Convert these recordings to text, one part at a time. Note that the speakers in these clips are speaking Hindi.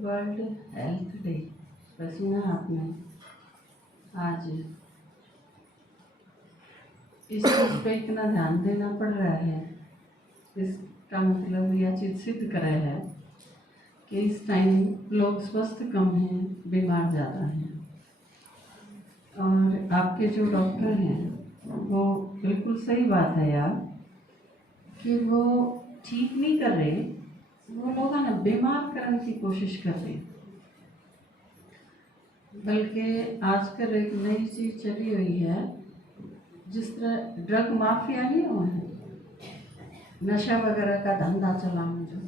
वर्ल्ड हेल्थ डे पर सुना आपने? आज इस चीज़ पे इतना ध्यान देना पड़ रहा है। इसका मतलब यह चीज़ सिद्ध कर रहा है कि इस टाइम लोग स्वस्थ कम हैं, बीमार ज़्यादा हैं। और आपके जो डॉक्टर हैं वो बिल्कुल सही बात है यार कि वो ठीक नहीं कर रहे, वो लोग ना बीमार करने की कोशिश कर रहे। बल्कि आजकल एक नई चीज़ चली हुई है, जिस तरह ड्रग माफिया नहीं हुआ है, नशा वगैरह का धंधा चला मुझे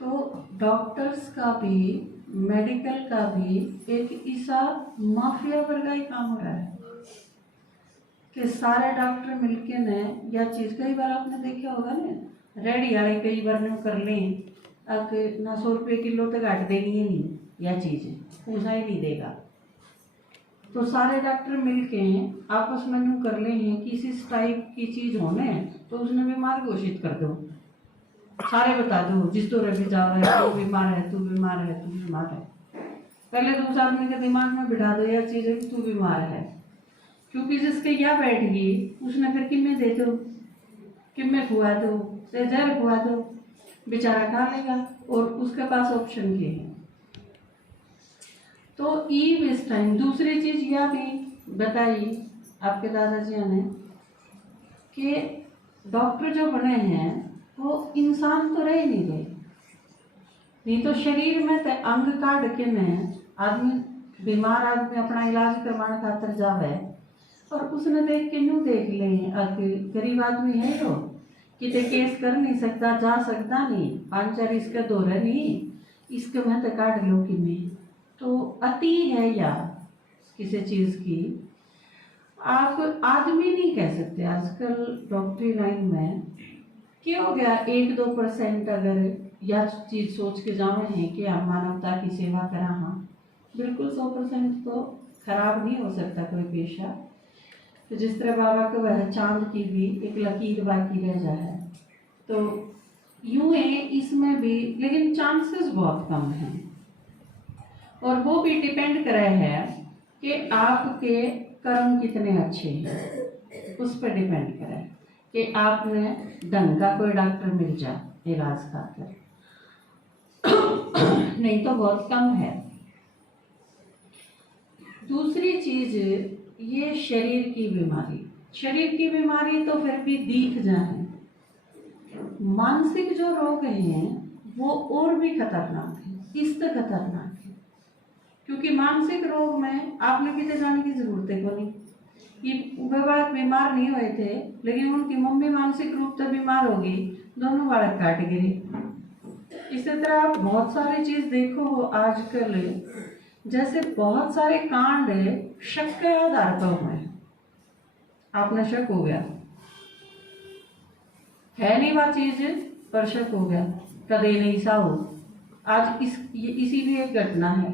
तो डॉक्टर्स का भी, मेडिकल का भी एक ऐसा माफिया वर्गा ही काम हो रहा है कि सारे डॉक्टर मिलके ने यह चीज़, कई बार आपने देखा होगा ना, रेडी वाले कई बार न्यू कर लें अब ना 100 रुपये किलो तक घट देनी है नहीं, यह चीज़ पूछा ही नहीं देगा। तो सारे डॉक्टर मिलके आपस में न्यू कर ले हैं कि इस टाइप की चीज़ होने तो उसने बीमार घोषित कर दो, सारे बता दो, जिस तरह भी जा रहा है, तू बीमार है, तू बीमार है, तू बीमार है। पहले तो उस आदमी के दिमाग में बिठा दो यह चीज़ है कि तू बीमार है, क्योंकि जिसके यहाँ बैठ गई उसने फिर किम्मे दे दो, किम्मे खुआ दो, से जहर खुआ दो, बेचारा खा लेगा और उसके पास ऑप्शन के हैं। तो इस टाइम दूसरी चीज़ यह भी बताई आपके दादाजी ने कि डॉक्टर जो बने हैं वो इंसान तो रह ही नहीं रहे, नहीं तो शरीर में तो अंग काट के में आदमी, बीमार आदमी अपना इलाज करवाने खातर जावे और उसने देख के न्यू देख लें गरीब आदमी है तो किते केस कर नहीं सकता, जा सकता नहीं, 5-4 इसका दौरे नहीं, इसके में तो काट लो कि में तो अति है या किसी चीज़ की आप आदमी नहीं कह सकते। आजकल डॉक्टरी लाइन में क्या हो गया, 1-2% अगर यह चीज़ सोच के जावे हैं कि हम मानवता की सेवा करा, हाँ बिल्कुल 100% तो खराब नहीं हो सकता कोई पेशा। तो जिस तरह बाबा का वह चांद की भी एक लकीर बाकी रह जाए, तो यूं है इसमें भी, लेकिन चांसेस बहुत कम हैं और वो भी डिपेंड करे है कि आपके कर्म कितने अच्छे हैं, उस पर डिपेंड करे कि आपने ढंग का कोई डॉक्टर मिल जाए इलाज खातिर नहीं तो बहुत कम है। दूसरी चीज ये शरीर की बीमारी तो फिर भी दिख जाए, मानसिक जो रोग हैं वो और भी खतरनाक है, इससे खतरनाक है, क्योंकि मानसिक रोग में आपने किसी जाने की जरूरत है को नहीं। ये बाबा बीमार नहीं हुए थे लेकिन उनकी मम्मी मानसिक रूप से बीमार हो गई, दोनों बालक काट गिरे। इसी तरह आप बहुत सारी चीज देखो आजकल, जैसे बहुत सारे कांड शक के आधार पर हुए, आपने शक हो गया है नहीं वह चीज पर शक हो गया, कदे नहीं सा हो। आज इसी भी एक घटना है,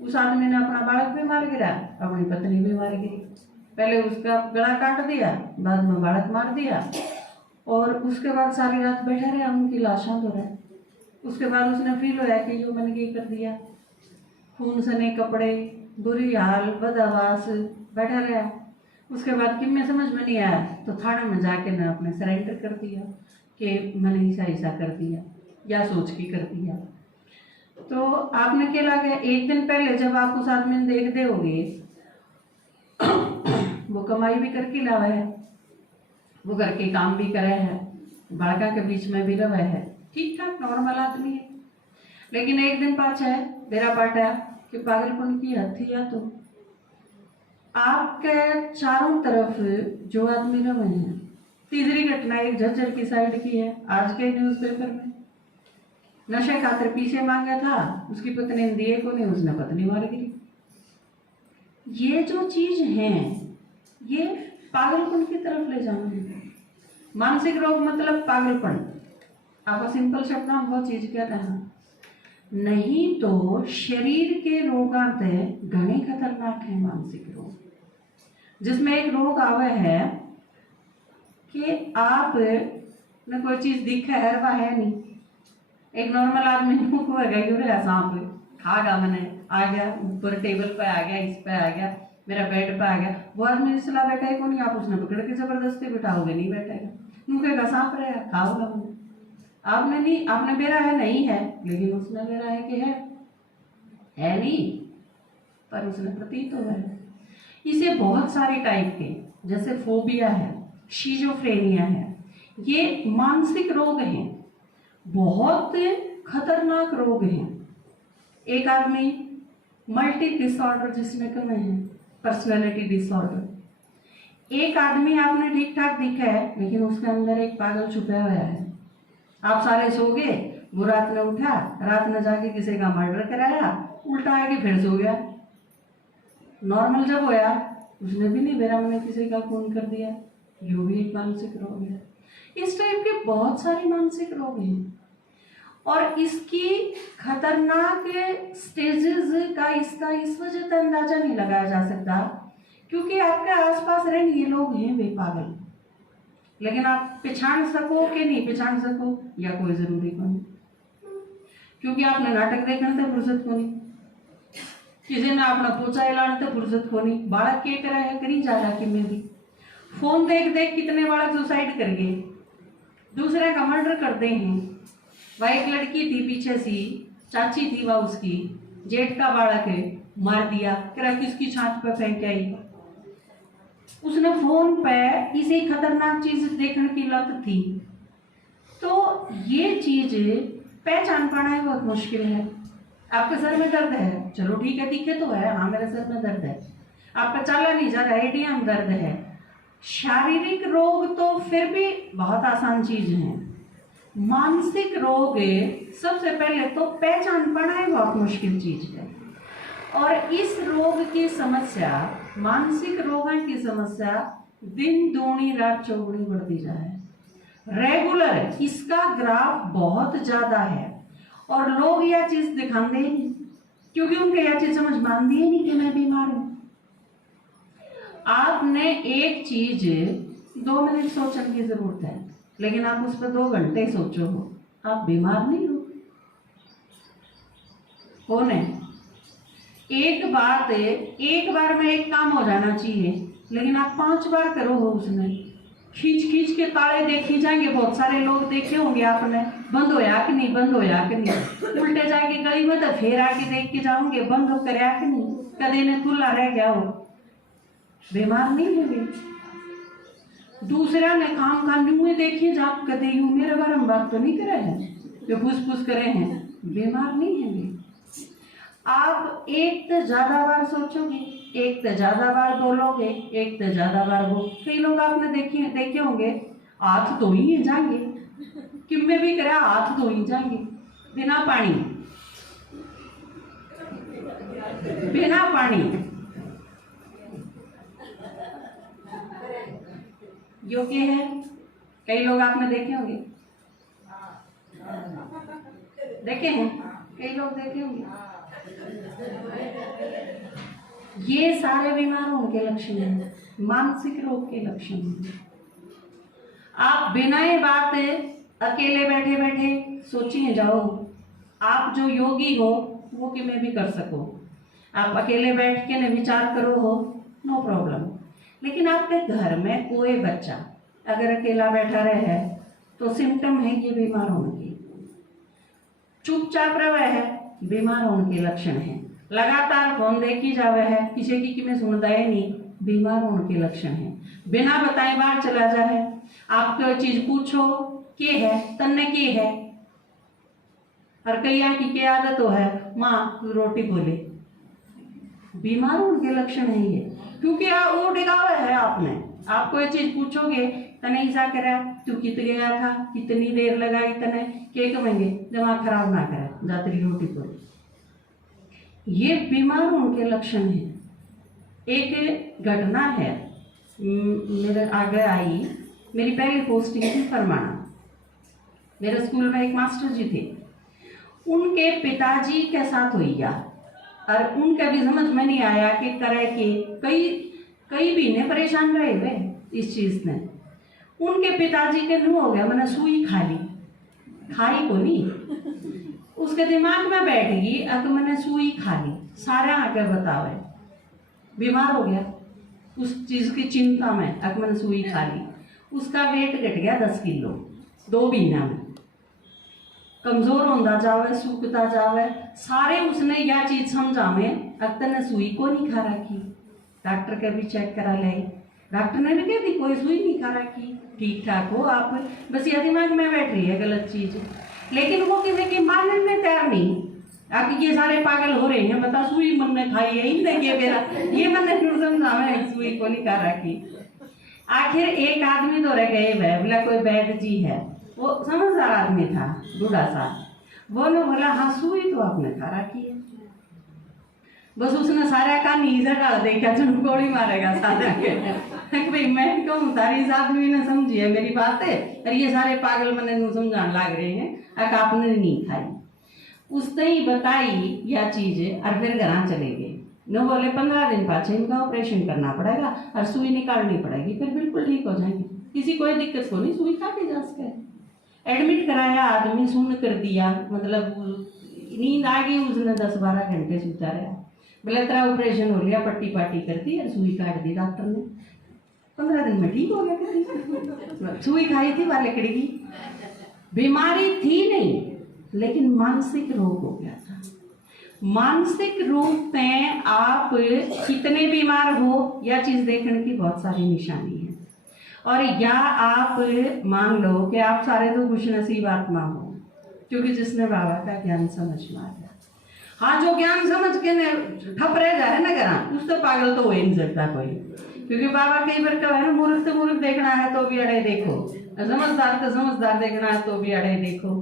उस आदमी ने अपना बालक भी मार गिरा, अपनी पत्नी भी मार गई, पहले उसका गला काट दिया, बाद में बालक मार दिया और उसके बाद सारी रात बैठा रहा उनकी लाशों तो रहे। उसके बाद उसने फील होया कि जो मैंने ये कर दिया, खून सने कपड़े, बुरी हाल, बदहवास, बैठा रहा। उसके बाद कि मैं समझ में नहीं आया तो थाने में जाके ना अपने सरेंडर कर दिया कि मैंने ऐसा कर दिया या सोच के कर दिया। तो आपने क्या लगा, एक दिन पहले जब आप उस आदमी ने देख दे होगे वो कमाई भी करके लावा है, वो घर के काम भी करे है, बालका के बीच में भी रहा है, ठीक ठाक नॉर्मल आदमी है। लेकिन एक दिन पाछा है बेरा पाटा कि पागलपन की हद थी या तो आपके चारों तरफ जो आदमी रहे हैं। तीसरी घटना एक झज्जर की साइड की है, आज के न्यूज़पेपर में, नशे खातिर पीछे मांगा था, उसकी पत्नी ने दिए को नहीं, उसने पत्नी मार गिरी। ये जो चीज है ये पागलपन की तरफ ले जाना है। मानसिक रोग मतलब पागलपन, आपको सिंपल शब्द में बहुत चीज कह रहा है, नहीं तो शरीर के रोगांत घने खतरनाक है। मानसिक रोग जिसमें एक रोग आवे है कि आप न कोई चीज दिखा है वह है नहीं, एक नॉर्मल आदमी को है सांप खागा, मैंने आ गया ऊपर टेबल पे आ गया, इस पे आ गया, मेरा बेड पे आ गया, वो आदमी सलाह बैठा है कौन, आप उसने पकड़ के जबरदस्ती बिठाओगे, नहीं बैठेगा, उनके सांप रहेगा, खाओगा मैंने। आपने नहीं, आपने बेरा है नहीं है, लेकिन उसने बेरा है कि है नहीं, पर उसने प्रतीत हुआ है। इसे बहुत सारे टाइप के, जैसे फोबिया है, शिजोफ्रेनिया है, ये मानसिक रोग हैं, बहुत खतरनाक रोग हैं। एक आदमी मल्टी डिसऑर्डर जिसमें कम है, पर्सनालिटी डिसऑर्डर। एक आदमी आपने ठीक ठाक दिखा है लेकिन उसके अंदर एक पागल छुपा हुआ है। आप सारे सो गए, वो रात में उठा, रात में जाके किसी का मर्डर कराया, उल्टा आके फिर सो गया। नॉर्मल जब होया उसने भी नहीं बेरा मैंने किसी का खून कर दिया, ये भी एक मानसिक रोग है। इस टाइप के बहुत सारे मानसिक रोग हैं और इसकी खतरनाक स्टेजेस का इसका इस वजह से अंदाजा नहीं लगाया जा सकता क्योंकि आपके आसपास रहने ये लोग हैं वे पागल, लेकिन आप पहचान सको कि नहीं पहचान सको या कोई जरूरी को नहीं, क्योंकि आपने नाटक देखने तो फुर्सत को नहीं, किसी ने अपना पोचा हिलाने तो फुर्सत को नहीं, बालक के करा है करी जा रहा कि मैं भी फोन देख देख कितने बालक सुसाइड कर गए, दूसरे का मर्डर करते हैं। वह एक लड़की थी पीछे सी, चाची थी वह उसकी, जेठ का बालक है, मार दिया, करा किसकी छाछ पे फेंक आई। उसने फोन पे इसी खतरनाक चीज देखने की लत थी। तो ये चीज पहचान पाना है बहुत मुश्किल है। आपके सर में दर्द है, चलो ठीक है दिखे तो है, हाँ मेरे सर में दर्द है, आपका चाला नहीं जा रहा है, एडीएम दर्द है। शारीरिक रोग तो फिर भी बहुत आसान चीज है, मानसिक रोग सबसे पहले तो पहचान पाना है बहुत मुश्किल चीज है। और इस रोग की समस्या, मानसिक रोगों की समस्या दिन दूनी रात चौगुनी बढ़ती जाए, रेगुलर इसका ग्राफ बहुत ज्यादा है और लोग यह चीज दिखाते ही नहीं क्योंकि उनके यह चीज समझ मानती ही नहीं कि मैं बीमार हूं। आपने एक चीज 2 मिनट सोचने की जरूरत है, लेकिन आप उस पर 2 घंटे सोचो हो, आप बीमार नहीं हो। कौन है? एक बार में एक काम हो जाना चाहिए, लेकिन आप 5 बार करो हो उसमें, खींच खींच के ताले देखी जाएंगे। बहुत सारे लोग देखे होंगे आपने, बंद होया कि नहीं, बंद होया कि नहीं, उल्टे जाके गली में तो फिर आके देख के जाओगे बंद हो कर कि नहीं, कदे ने खुला रह गया हो, बीमार नहीं है। दूसरा ने काम का न्यू देखिए जा, कदे यूं मेरे बारे में बात तो नहीं करे हैं, जो फूस फूस करे हैं, बीमार नहीं है। आप एक तो ज्यादा बार सोचोगे, एक तो ज्यादा बार बोलोगे, एक तो ज्यादा बार बोल। कई लोग आपने देखे होंगे हाथ धो ही जाएंगे, किम्मे भी करे हाथ धो ही जाएंगे बिना पानी, बिना पानी। योग्य है? कई लोग आपने देखे होंगे, देखे हैं, कई लोग देखे होंगे। ये सारे बीमार होने के लक्षण हैं, मानसिक रोग के लक्षण हैं। आप बिना ये बात अकेले बैठे बैठे सोचिए जाओ, आप जो योगी हो वो कि मैं भी कर सको, आप अकेले बैठ के न विचार करो हो, नो प्रॉब्लम। लेकिन आपके घर में कोई बच्चा अगर अकेला बैठा रहे तो सिम्टम है ये बीमार होने के, चुपचाप रहे है बीमार होने के लक्षण है, लगातार फोन देखी जावे है, किसी की कि मैं सुनता है नहीं, बीमार होने के लक्षण है, बिना बताए बाहर चला जाए, आप कोई चीज पूछो के है तन्ने के है, और कई की क्या आदत हो है माँ तू रोटी बोले, बीमार होने के लक्षण है ये। क्योंकि वो डिगावे है आपने, आप कोई चीज पूछोगे तने ऐसा करा, तू कित गया था, कितनी देर लगाई तने, के कहेंगे दिमाग खराब ना करे जातरी रोटी बोले, ये बीमार होने के लक्षण है। एक घटना है मेरे आगे आई, मेरी पहली पोस्टिंग थी फरमाना, मेरे स्कूल में एक मास्टर जी थे, उनके पिताजी के साथ हुई गया और उनका भी समझ में नहीं आया कि करे कि कई महीने परेशान रहे हुए इस चीज ने। उनके पिताजी के नू हो गया, मैंने सुई खा ली, खाई को नहीं, उसके दिमाग में बैठ गई अब मैंने सुई खा ली, सारे आके बतावे, बीमार हो गया उस चीज़ की चिंता में, अब मैंने सुई खा ली, उसका वेट घट गया 10 किलो 2 महीना में, कमजोर होता जावे, सूखता जावे, सारे उसने यह चीज समझावे अब तने सुई को नहीं खा रखी, डॉक्टर के भी चेक करा ले, डॉक्टर ने भी कह दी कोई सुई नहीं खा रखी, ठीक ठाक हो आप, बस ये दिमाग में बैठ रही है गलत चीज, लेकिन वो किसी की मानने में तैयार नहीं। अब ये सारे पागल हो रहे हैं, बता सुई मन ने खाई है, इन देखिए मेरा ये मन ने समझावे सुई को नहीं खा रखी। आखिर एक आदमी तो रह गए वह बोला कोई वैद्य जी है, वो समझदार आदमी था बूढ़ा सा, वो ने बोला हाँ सुई तो आपने खा रखी है, बस उसने सारा का नीचे डाल देखा चल गोली मारेगा सारा के भाई मैं कहूँ सारी इस आदमी ने समझी है मेरी बात है, और ये सारे पागल मने समझाने लग रहे हैं अक आपने नहीं खाई, उसने ही बताई यह चीज और फिर घर चले गए। न बोले 15 दिन पाछे इनका ऑपरेशन करना पड़ेगा और सुई निकालनी पड़ेगी, फिर बिल्कुल ठीक हो जाएंगे, किसी कोई दिक्कत को नहीं, सुई खा के जा सके। एडमिट कराया, आदमी सुन कर दिया, मतलब नींद आ गई, उसने 10-12 घंटे सूता रहा, बोले तेरा ऑपरेशन हो गया, पट्टी पाटी कर दी और सुई काट दी डॉक्टर ने, 15 दिन में ठीक हो गया। सुई खाई थी वाले कड़गी, बीमारी थी नहीं लेकिन मानसिक रोग हो गया था। मानसिक रूप में आप कितने बीमार हो यह चीज देखने की बहुत सारी निशानी है, और या आप मान लो कि आप सारे तो खुश नसीब आत्मा हो, क्योंकि जिसने बाबा का ज्ञान समझ में आ गया। हाँ जो ज्ञान समझ के ठप रह जाए ना करा, उस तो पागल तो हो ही नहीं सकता कोई, क्योंकि बाबा कई बार कहा है ना, मूर्ख तो मूर्ख देखना है तो भी अड़े देखो, समझदार तो समझदार देखना है तो भी अड़े देखो।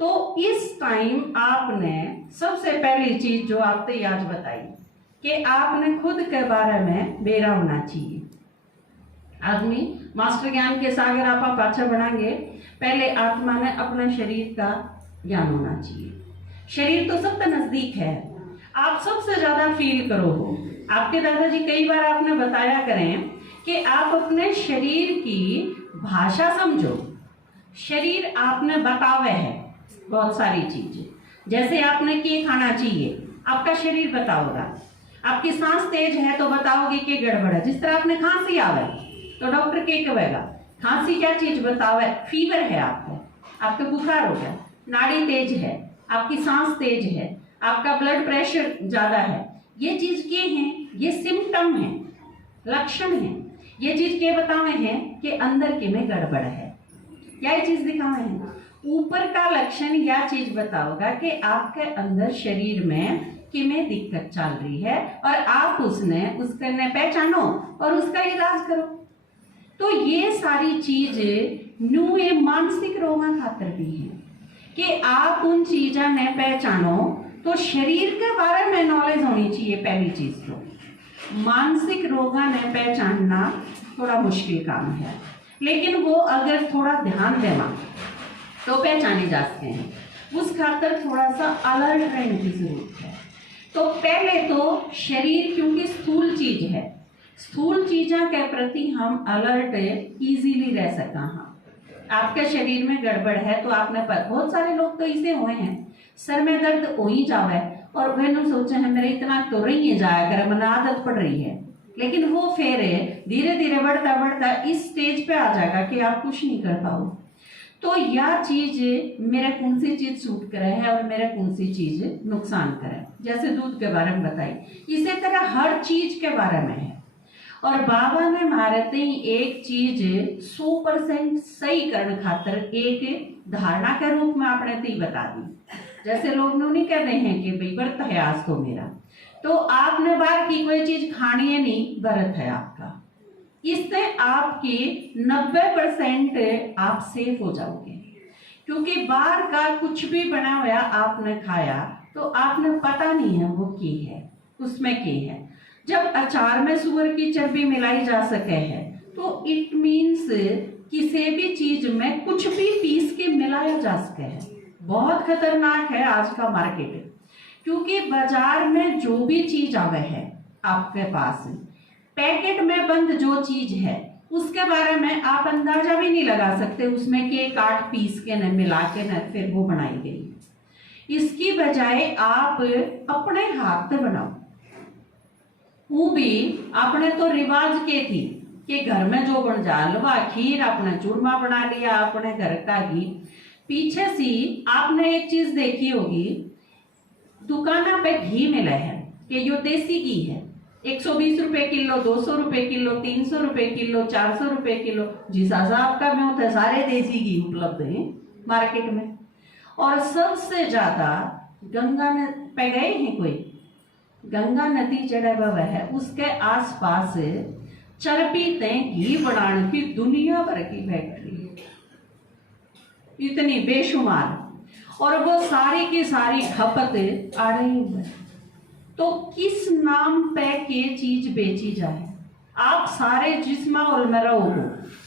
तो इस टाइम आपने सबसे पहली चीज जो आपने आज बताई कि आपने खुद के बारे में बेरा होना चाहिए। आदमी मास्टर ज्ञान के सागर आप पाछा बढ़ाएंगे, पहले आत्मा ने अपने शरीर का ज्ञान होना चाहिए। शरीर तो सबसे नजदीक है, आप सबसे ज्यादा फील करो हो। आपके दादाजी कई बार आपने बताया करें कि आप अपने शरीर की भाषा समझो, शरीर आपने बतावे है बहुत सारी चीजें, जैसे आपने क्या खाना चाहिए आपका शरीर बताओगा, आपकी सांस तेज है तो बताओगे कि गड़बड़ है, जिस तरह आपने खांसी आवे तो डॉक्टर के कहेगा खांसी क्या चीज बतावे, फीवर है आपको, आपका बुखार हो गया, नाड़ी तेज है, आपकी सांस तेज है, आपका ब्लड प्रेशर ज्यादा है, ये चीज के हैं, ये सिम्टम है, लक्षण है, ये चीज के बतावे हैं कि अंदर के में गड़बड़ है, क्या ये चीज दिखावे हैं। ऊपर का लक्षण या चीज बताओगा कि आपके अंदर शरीर में किमें दिक्कत चल रही है, और आप उसके ने पहचानो और उसका इलाज करो। तो ये सारी चीज न्यू ये मानसिक रोगा खातर भी है कि आप उन चीजों ने पहचानो, तो शरीर के बारे में नॉलेज होनी चाहिए पहली चीज। तो मानसिक रोगा ने पहचानना थोड़ा मुश्किल काम है, लेकिन वो अगर थोड़ा ध्यान देना तो पहचाने जा सकते हैं। उस खातर थोड़ा सा अलर्ट रहने की जरूरत है। तो पहले तो शरीर क्योंकि स्थूल चीज है, स्थूल चीजों के प्रति हम अलर्ट इजीली रह सका। हाँ आपके शरीर में गड़बड़ है तो आपने बहुत सारे लोग तो इसे हुए हैं, सर में दर्द हो ही जावे और वह सोचे हैं मेरे इतना तो रही है जाया कर, मैंने आदत पड़ रही है, लेकिन वो फिर धीरे धीरे बढ़ता बढ़ता इस स्टेज पे आ जाएगा कि आप कुछ नहीं कर पाओ। तो यह चीज मेरे कौन सी चीज सूट करे है और मेरे कौन सी चीज नुकसान करे, जैसे दूध के बारे में बताई, इसी तरह हर चीज के बारे में है। और बाबा ने भारत ही एक चीज 100% सही करने खातर एक धारणा के रूप में आपने तो बता दी। जैसे लोग नहीं कहते हैं कि भाई व्रत है आज तो मेरा, तो आपने बाहर की कोई चीज खानी है नहीं, व्रत है आपका, इससे आपकी 90% आप सेफ हो जाओगे, क्योंकि बाहर का कुछ भी बना हुआ आपने खाया तो आपने पता नहीं है वो की है, उसमें की है। जब अचार में सुअर की चर्बी मिलाई जा सके है तो इट मीन्स किसी भी चीज में कुछ भी पीस के मिलाया जा सके है। बहुत खतरनाक है आज का मार्केट, क्योंकि बाजार में जो भी चीज आवे है आपके पास पैकेट में बंद जो चीज है उसके बारे में आप अंदाजा भी नहीं लगा सकते उसमें के काट पीस के न मिला के न फिर वो बनाई गई। इसकी बजाय आप अपने हाथ से बनाओ। वो भी अपने तो रिवाज के थी कि घर में जो बन जा हलवा खीर अपने चूरमा बना लिया अपने घर का घी। पीछे सी आपने एक चीज देखी होगी, दुकाना पे घी मिला है कि जो देसी घी है 120 रुपए किलो, 200 रुपए किलो, 300 रुपए किलो, 400 रुपए किलो, जिस हिसाब का म्यूट है सारे देसी घी उपलब्ध हैं मार्केट में। और सबसे ज्यादा गंगा पे गए हैं कोई, गंगा नदी जड़ा हुआ है उसके आसपास चर्बी तय घी बनाने की दुनिया भर की फैक्ट्री है, इतनी बेशुमार, और वो सारी की सारी खपत आ रही है। तो किस नाम पे के चीज बेची जाए? आप सारे जिस माहौल में रहो,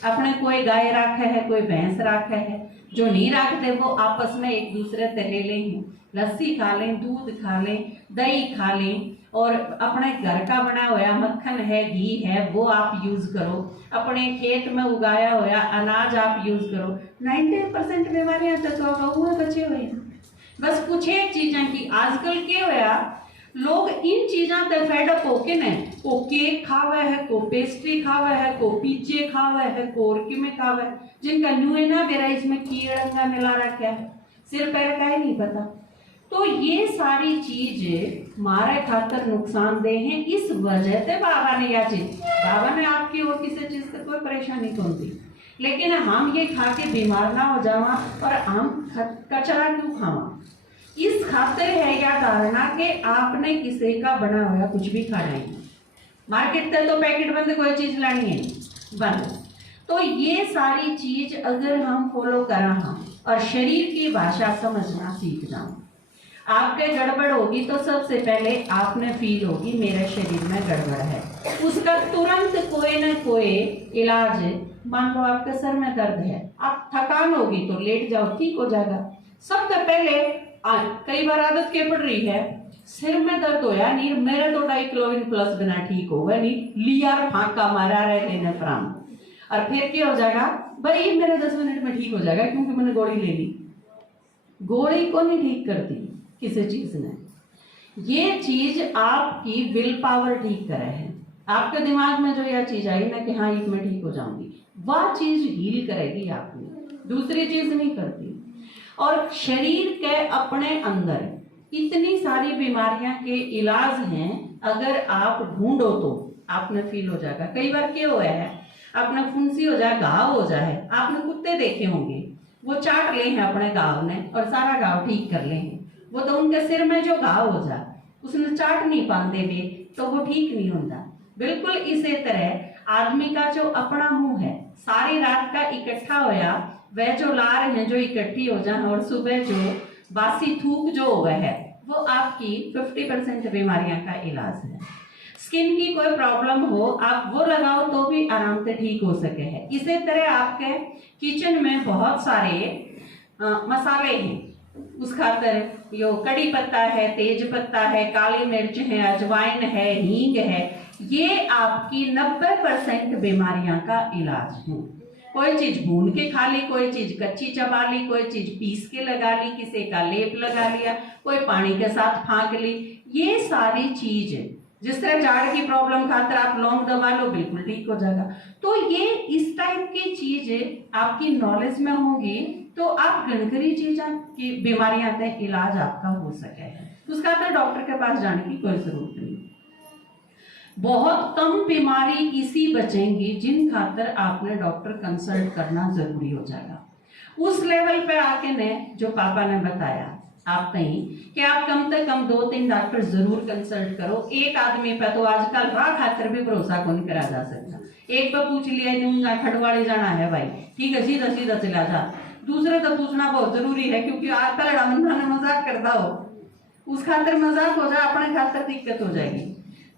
अपने कोई गाय रखे है कोई भैंस रखे है, जो नहीं रखते वो आपस में एक दूसरे तले लें, लस्सी खा लें, दूध खा लें, दही खा लें, और अपने घर का बना हुआ मक्खन है घी है वो आप यूज करो, अपने खेत में उगाया हुआ अनाज आप यूज करो। 90% बीमारियां तो हुए बचे हुए हैं। बस कुछ एक चीजें की आजकल क्या होया, लोग इन चीजों से फेडअप होके न को केक खावे है, को पेस्ट्री खावे है, को पिज्जे खावे है, को और में खावे है, जिनका न्यूना बेरा इसमें कीड़ा मिला रखा है, सिर पैर का ही नहीं पता। तो ये सारी चीज हमारे खातर नुकसानदेह है। इस वजह से बाबा ने यह चीज, बाबा ने आपकी और किसी चीज से कोई परेशानी कौन दी, लेकिन हम ये खा के बीमार ना हो जावा और हम कचरा क्यों खावा, इस खातिर है या धारणा कि आपने किसी का बना हुआ कुछ भी खाना है। मार्केट से तो पैकेट बंद कोई चीज लानी है बंद। तो ये सारी चीज अगर हम फॉलो करा हम और शरीर की भाषा समझना सीख जाओ, आपके गड़बड़ होगी तो सबसे पहले आपने फील होगी मेरे शरीर में गड़बड़ है, उसका तुरंत कोई ना कोई इलाज। मान लो आपके सर में दर्द है, आप थकान होगी तो लेट जाओ, ठीक हो जाएगा। सबसे पहले कई बार आदत क्या पड़ रही है, सिर में दर्द होया नहीं, मेरे तो डाइक्लोविन प्लस बिना ठीक होगा नहीं, लिया फांका मारा रहे लेने प्राण, और फिर क्या हो जाएगा भाई मेरे 10 मिनट में ठीक हो जाएगा क्योंकि मैंने गोली ले ली। गोली को नहीं ठीक करती किसी चीज ने, ये चीज आपकी विल पावर ठीक करे है। आपके दिमाग में जो यह चीज आई ना कि हाँ एक मैं ठीक हो जाऊंगी, वह चीज हील करेगी आपने, दूसरी चीज नहीं करती। और शरीर के अपने अंदर इतनी सारी बीमारियां के इलाज हैं, अगर आप ढूंढो तो आपने फील हो जाएगा। कई बार क्या हुआ है, आपने फुंसी हो जाए, घाव हो जाए, आपने कुत्ते देखे होंगे वो चाट ले हैं अपने घाव ने और सारा घाव ठीक कर ले हैं, वो तो उनके सिर में जो घाव हो जाए उसने चाट नहीं पाते वे तो वो ठीक नहीं होता। बिल्कुल इसी तरह आदमी का जो अपना मुंह है सारी रात का इकट्ठा होया, वह जो लार है जो इकट्ठी हो जाए और सुबह जो बासी थूक जो हो गया है वो आपकी 50% बीमारियां का इलाज है। स्किन की कोई प्रॉब्लम हो आप वो लगाओ तो भी आराम से ठीक हो सके है। इसी तरह आपके किचन में बहुत सारे मसाले हैं, उस खातर यो कड़ी पत्ता है, तेज पत्ता है, काली मिर्च है, अजवाइन है, हींग है, ये आपकी 90% बीमारियां का इलाज है। कोई चीज भून के खा ली, कोई चीज कच्ची चबा ली, कोई चीज पीस के लगा ली, किसी का लेप लगा लिया, कोई पानी के साथ फाँक ली, ये सारी चीज जिस तरह जाड़ की प्रॉब्लम खातर आप लौंग दबा लो बिल्कुल ठीक हो जाएगा। तो ये इस टाइप की चीज आपकी नॉलेज में होंगी तो आप गणकरी चीजें की बीमारियां तक इलाज आपका हो सके है, उसका तो डॉक्टर के पास जाने की कोई जरूरत नहीं। बहुत कम बीमारी इसी बचेंगी जिन खातर आपने डॉक्टर कंसल्ट करना जरूरी हो जाएगा। उस लेवल पे आके ने जो पापा ने बताया आप नहीं कि आप कम से कम 2-3 डॉक्टर जरूर कंसल्ट करो। एक आदमी पे तो आजकल राह खातर भी भरोसा को नहीं करा जा सकता। एक पे पूछ लिया नूंगा खड़वाड़ी जाना है भाई ठीक है सीधा सीधा चला जा, दूसरे तो पूछना बहुत जरूरी है क्योंकि आजकल बंदा ने मजाक करता हो, उस खातर मजाक हो जाए अपने खातर दिक्कत हो जाएगी।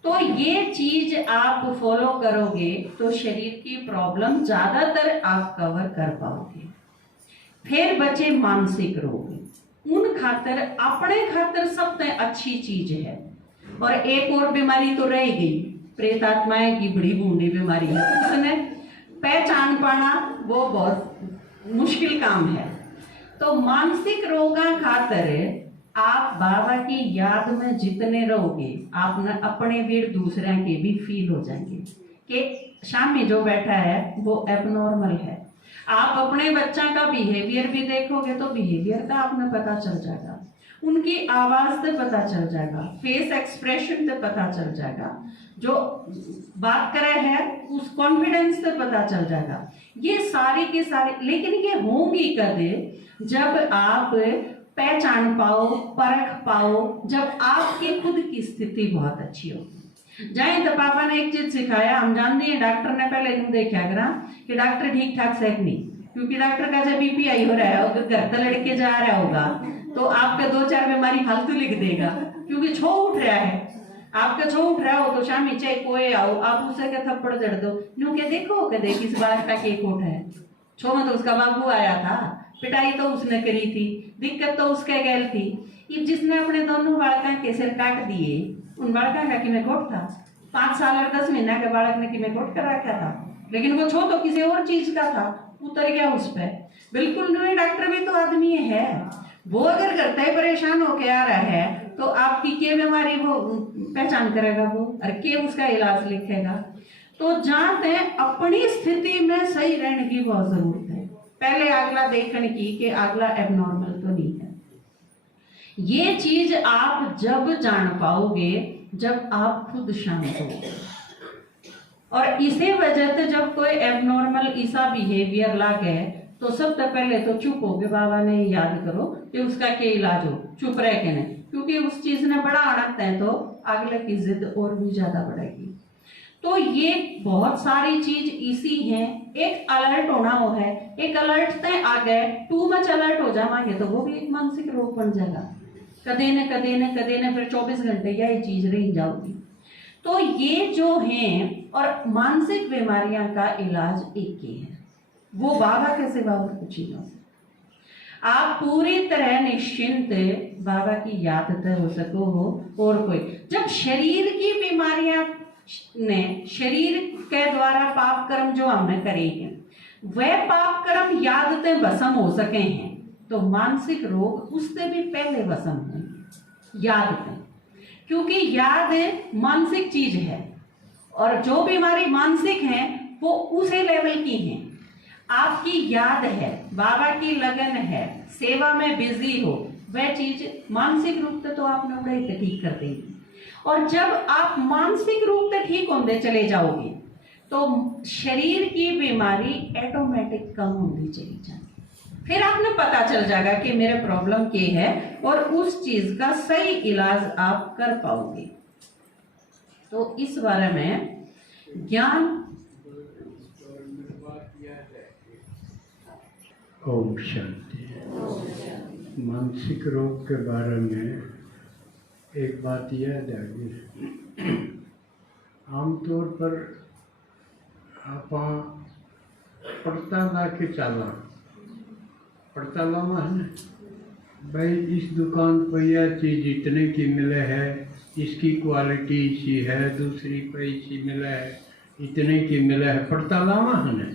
तो ये चीज आप फॉलो करोगे तो शरीर की प्रॉब्लम ज्यादातर आप कवर कर पाओगे। फिर बचे मानसिक रोग, उन खातर अपने खातर सबसे अच्छी चीज है। और एक और बीमारी तो रह गई, प्रेत आत्माएं की बड़ी बूंदी बीमारी है, उसने पहचान पाना वो बहुत मुश्किल काम है। तो मानसिक रोगा खातर आप बाबा की याद में जितने रहोगे, आप न अपने भी दूसरे के भी फील हो जाएंगे कि सामने जो बैठा है वो एबनॉर्मल है। आप अपने बच्चा का बिहेवियर भी देखोगे तो बिहेवियर का आपने पता चल जाएगा, उनकी आवाज से पता चल जाएगा, फेस एक्सप्रेशन से पता चल जाएगा, जो बात करे है उस कॉन्फिडेंस से पता चल जाएगा। ये सारी के सारे, लेकिन ये होंगी कद जब आप पहचान पाओ, परख पाओ, जब आपकी खुद की स्थिति बहुत अच्छी होगी। जाए तो पापा ने एक चीज सिखाया, हम जानते हैं डॉक्टर ने पहले यूं देखा करा कि डॉक्टर ठीक ठाक से नहीं, क्योंकि डॉक्टर का जब बीपी आई हो रहा है, अगर घर का लड़के जा रहा होगा तो आपका 2-4 बीमारी फालतू लिख देगा, क्योंकि छो उठ रहा है, आपका छो उठ रहा हो तो शामी चाहे कोई आओ आप उसे के थप्पड़ जड़ दो, यूं के देखो के देख इस बालक का केक उठ है, छो में तो उसका बाबू आया था, पिटाई तो उसने करी थी, दिक्कत तो उसके गैल थी। ये जिसने अपने दोनों बालकों के सिर काट दिए, उन बालकों का किमें कोट था, 5 साल और 10 महीना के बालक ने किमें कोट कर रखा था, लेकिन वो छो तो किसी और चीज का था, उतर गया उस पर। बिल्कुल नहीं, डॉक्टर भी तो आदमी है, वो अगर करता है परेशान होके आ रहा है तो आपकी क्या बीमारी वो पहचान करेगा वो, और के उसका इलाज लिखेगा। तो जाते अपनी स्थिति में सही रहने की बहुत जरूरत है, पहले अगला देखने की कि अगला एबनॉर्मल तो नहीं है। ये चीज आप जब जान पाओगे जब आप खुद शांत हो। और इसी वजह से जब कोई एबनॉर्मल ऐसा बिहेवियर लागे तो सबसे पहले तो चुप हो के बाबा ने याद करो कि उसका क्या इलाज हो, चुप रह के नहीं, क्योंकि उस चीज ने बड़ा अड़कता है तो अगले की जिद और भी ज्यादा बढ़ेगी। तो ये बहुत सारी चीज इसी हैं। एक अलर्ट होना वो है, एक अलर्ट से आ गए, टू मच अलर्ट हो जाएंगे तो वो भी एक मानसिक रोग बन जाएगा, कदे न फिर 24 घंटे यही चीज रह जाओगी। तो ये जो हैं, और मानसिक बीमारियां का इलाज एक ही है, वो बाबा के सिवा और कुछ ही नहीं। आप पूरी तरह निश्चिंत बाबा की याद तक हो सको हो। और कोई जब शरीर की बीमारियां ने, शरीर के द्वारा पाप कर्म जो हमने करेंगे वह पाप कर्म याद से भस्म हो सके हैं, तो मानसिक रोग उससे भी पहले भस्म होंगे याद से, क्योंकि याद मानसिक चीज है, और जो बीमारी मानसिक है वो उसी लेवल की है। आपकी याद है, बाबा की लगन है, सेवा में बिजी हो, वह चीज मानसिक रूप से तो आपने बड़े ठीक कर देगी। और जब आप मानसिक रूप से ठीक होते चले जाओगे तो शरीर की बीमारी ऑटोमेटिक कम होती चली जाएगी। फिर आपने पता चल जाएगा कि मेरे प्रॉब्लम क्या है, और उस चीज का सही इलाज आप कर पाओगे। तो इस बारे में ज्ञान। ओम शांति। मानसिक रोग के बारे में एक बात याद आ गई। आमतौर पर आप पड़ताला के चाला में है ना, भाई इस दुकान पर यह चीज़ इतने की मिले है, इसकी क्वालिटी इसी है, दूसरी पर इसी मिले है, इतने की मिले है, पड़ताला में है ना।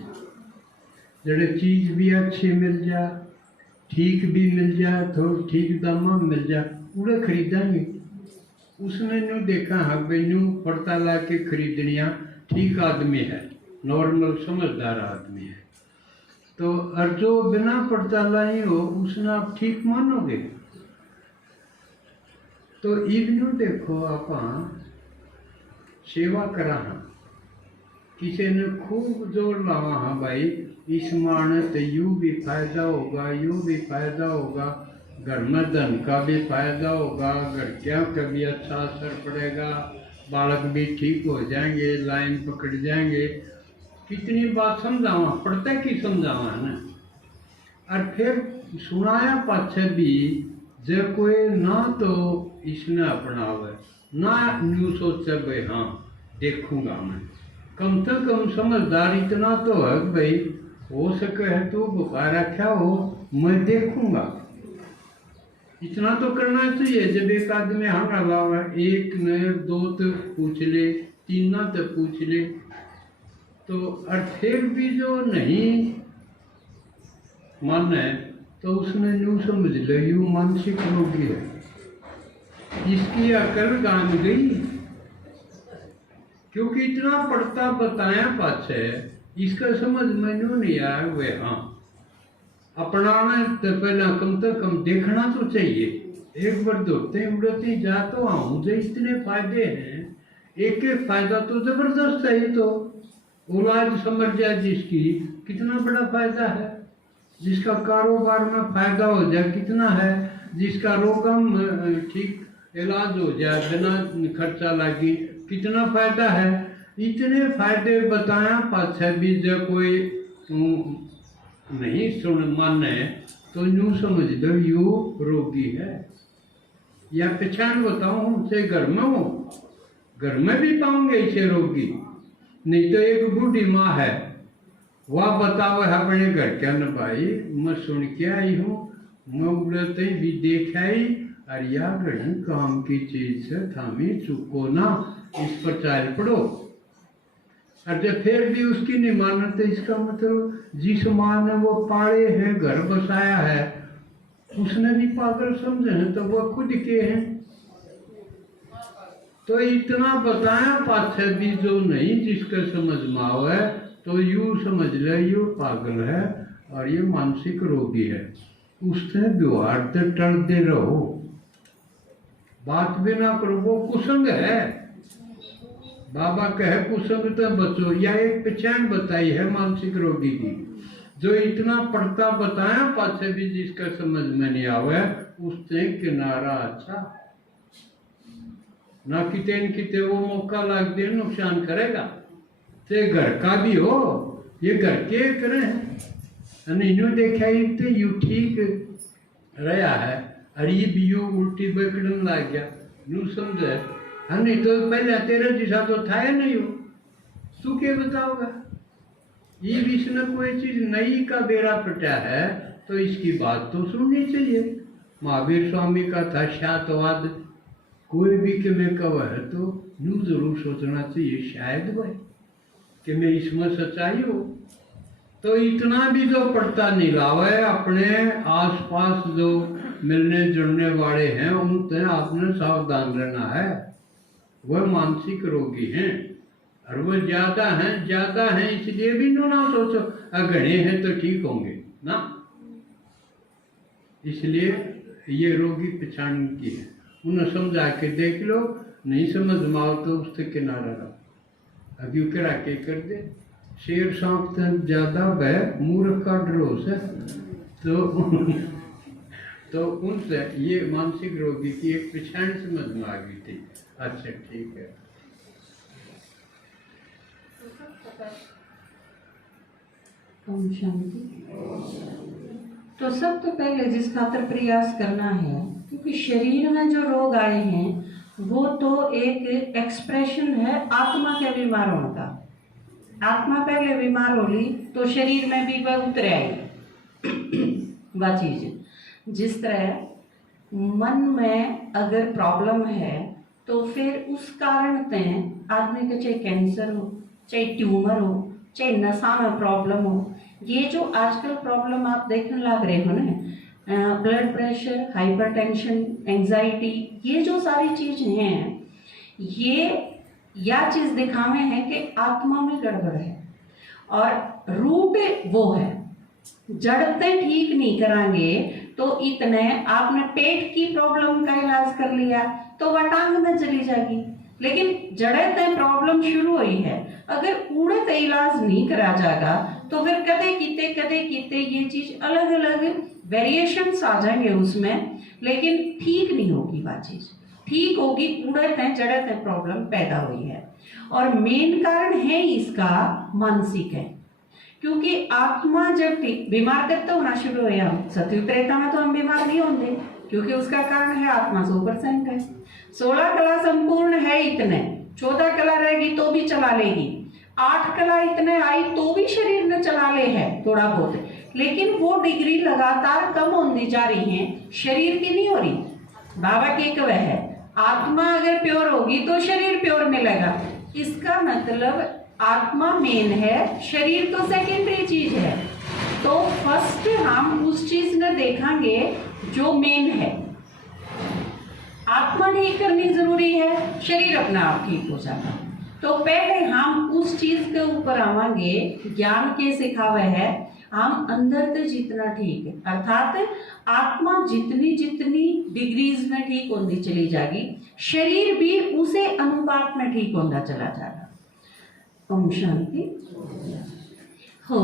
जड़े चीज़ भी अच्छी मिल जा, ठीक भी मिल जाए, थोड़ा ठीक दाम में मिल जाए, पूरे खरीदेंगे। उसने नु देखा हाँ भाई नु पड़ताला के खरीदनिया ठीक आदमी है, नॉर्मल समझदार आदमी है। तो और जो बिना पड़ताला ही हो उसने आप ठीक मानोगे। तो इवनू देखो आप सेवा करा हाँ, किसी ने खूब जोर लावा हाँ भाई इस मानत यूँ भी फायदा होगा, यूँ भी फायदा होगा, घर में धन का भी फायदा होगा, लड़कियों का भी अच्छा असर पड़ेगा, बालक भी ठीक हो जाएंगे, लाइन पकड़ जाएंगे। कितनी बात समझावा पड़ता कि समझावा है ना। और फिर सुनाया पाछे भी जब कोई ना तो इसने अपनावे ना न्यू सोचे भाई हाँ देखूंगा मैं, कम से कम समझदार इतना तो है भाई हो सके है तो बुखार रखा हो मैं देखूंगा, इतना तो करना चाहिए। जब एक आदमी हाँ अलावा एक ने दो तो पूछ ले, तीन ना तो पूछ ले, तो और फिर भी जो नहीं माने तो उसने यूँ समझ लो यूँ मानसिक रोगी है, इसकी अकल गान गई। क्योंकि इतना पढ़ता बताया पाछे इसका समझ में यूँ नहीं आया वे। हाँ, अपनाना तो पहला कम से कम देखना तो चाहिए। एक बार दौड़ते उड़ते जा तो हाँ मुझे इतने फायदे हैं, एक एक फायदा तो जबरदस्त है। ये तो औलाद समझ जाए जिसकी कितना बड़ा फायदा है, जिसका कारोबार में फायदा हो जाए कितना है, जिसका रोगम ठीक इलाज हो जाए बिना खर्चा लगी कितना फायदा है। इतने फायदे बताया पाछे भी जब कोई नहीं सुन माने तो यूँ समझ लो यू रोगी है। या पहचान बताऊं हमसे घर में हो, घर में भी पाऊंगे इसे रोगी। नहीं तो एक बूढ़ी माँ है वह बताओ है अपने घर के न भाई मैं सुन के आई हूँ, मैं उड़ते भी देख आई, अरे यार घड़ी काम की चीज है, थामी चुको ना, इस पर चाल पड़ो। और जब फिर भी उसकी नहीं माना तो इसका मतलब जिस माँ ने वो पाले हैं घर बसाया है उसने भी पागल समझे हैं तो वो खुद के हैं। तो इतना बताया पाछे भी जो नहीं जिसका समझ में आवे तो यूँ समझ ले यू पागल है और ये मानसिक रोगी है। उससे व्यवहार तो टलते रहो, बात भी ना करो, वो कुसंग है। बाबा कहे कुसंग तो बचो। या एक पहचान बताई है मानसिक रोगी की, जो इतना पढ़ता बताया पाछे भी जिसका समझ में नहीं आवे उससे किनारा अच्छा ना किते न किते वो मौका लग दे नुकसान करेगा। ते घर का भी हो, ये घर के करें इन्हों देखा तो यू ठीक रहा है, अरे ये भी यू उल्टी बेकड़न लग गया नू समझे है। नहीं तो पहले तेरे जैसा तो था नहीं हो, तू क्या बताओगा। ये भी इसने कोई चीज नई का बेड़ा पटा है तो इसकी बात तो सुननी चाहिए। महावीर स्वामी का था शातवाद, कोई भी कि मैं कह है तो यूँ जरूर सोचना चाहिए शायद वह कि मैं इसमें सच्चाई हो। तो इतना भी जो पढ़ता नहीं लावे, अपने आसपास जो मिलने जुलने वाले हैं उनसे आपने सावधान रहना है। वह मानसिक रोगी हैं और वो ज्यादा हैं इसलिए भी ना सोचो अगणे हैं तो ठीक होंगे ना, इसलिए ये रोगी पहचान की है। उन्हें समझा के देख लो, नहीं समझ में आओ तो उससे किनारा रहो। अभी करा के कर दे शेर सांप तक ज्यादा वह मूर्ख का ड्रोस है। तो उनसे ये मानसिक रोगी की एक पहचान समझ में आ गई थी। अच्छा ठीक है। ओम शांति। तो सब तो पहले जिस खातर प्रयास करना है, क्योंकि शरीर में जो रोग आए हैं वो तो एक एक्सप्रेशन है आत्मा के बीमार होने का। आत्मा पहले बीमार होली तो शरीर में भी वह उतर आएगी वह चीज। जिस तरह मन में अगर प्रॉब्लम है तो फिर उस कारण से आदमी को चाहे कैंसर हो, चाहे ट्यूमर हो, चाहे नशा में प्रॉब्लम हो, ये जो आजकल प्रॉब्लम आप देखने लग रहे हो ना, ब्लड प्रेशर, हाइपरटेंशन, एंजाइटी, ये जो सारी चीज़ें हैं ये या चीज़ दिखावे है कि आत्मा में गड़बड़ है और रूट वो है। जड़ते ठीक नहीं करांगे तो इतने आपने पेट की प्रॉब्लम का इलाज कर लिया तो वह टांग में चली जाएगी, लेकिन जड़ते प्रॉब्लम शुरू हुई है, अगर पूरे से इलाज नहीं करा जाएगा तो फिर कदे कीते ये चीज अलग अलग वेरिएशंस आ जाएंगे उसमें, लेकिन ठीक नहीं होगी वह चीज। ठीक होगी पूरे तय जड़े तय प्रॉब्लम पैदा हुई है और मेन कारण है इसका मानसिक है। क्योंकि आत्मा जब बीमार करते होना शुरू हो, हम सतयुग त्रेता में तो हम बीमार नहीं होंगे क्योंकि उसका कारण है आत्मा 100% है। 16 कला संपूर्ण है, इतने 14 कला रहेगी तो भी चला लेगी, 8 कला इतने आई तो भी शरीर ने चला ले है थोड़ा बहुत, लेकिन वो डिग्री लगातार कम होती जा रही है, शरीर की नहीं हो रही। बाबा की एक वह है, आत्मा अगर प्योर होगी तो शरीर प्योर मिलेगा। इसका मतलब आत्मा मेन है, शरीर तो सेकेंडरी चीज है। तो फर्स्ट हम उस चीज ने देखेंगे जो मेन है। आत्मा ठीक करनी जरूरी है, शरीर अपना आप ठीक हो जाता। तो पहले हम उस चीज के ऊपर आवांगे, ज्ञान के सिखावे है हम अंदर से जितना ठीक है, अर्थात आत्मा जितनी जितनी डिग्रीज में ठीक होती चली जाएगी, शरीर भी उसे अनुपात में ठीक होता चला जाएगा। ओम शांति हो।